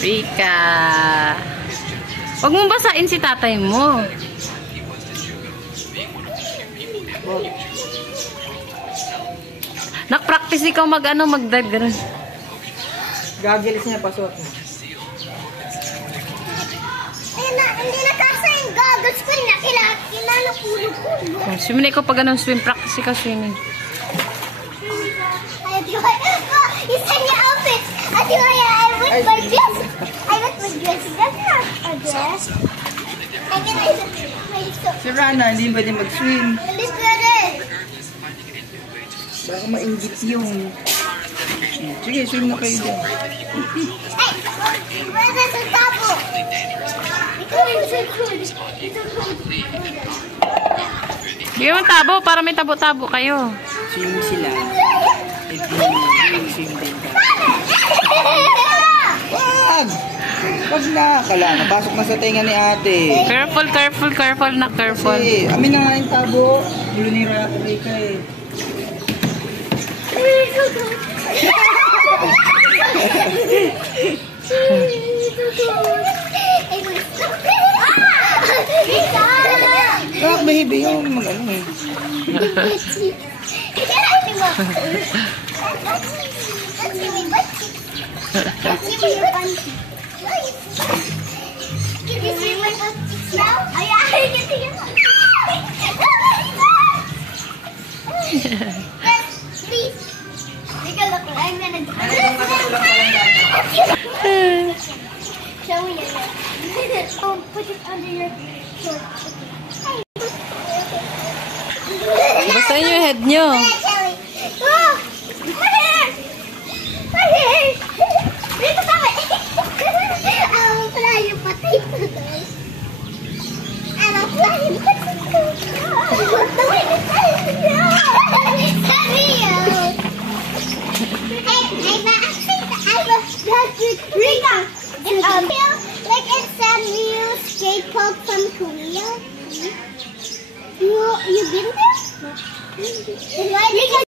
Rika. Huwag mong basain si tatay mo. Nak-practice ikaw mag-dive, ganun. Gagilis niya, pasuot na. Hindi na kasi yung goggles ko, kinalapulog ko. Swimming na ikaw pag ganun, swim. Practice ikaw swimming. Isa niya outfit. Ate Maya, I went my dress. That's not a dress. I can my soap. Si Rana, hindi ba din mag-swim? Hindi pwede. Baka mainggit yung... Sige, swim na kayo dyan. Ay! Wala sa tabo. Bigyan mo tabo para may tabo-tabo kayo. Swim sila. Swim din ka. Wag! Wag na! Kala, napasok na sa tenga ni ate. Careful, careful, careful na careful. Kasi, amin na nga yung tabo. Gulo ni Rika eh. Rock baby, yung mag-ano eh. Show me your leg. Put it under your shirt. Basahin yung head nyo. Oh! My hair! My hair! Dito kami! I'm a flying potato, guys. I'm a flying potato. Like in Samuel's skate park from Korea. You been there? Why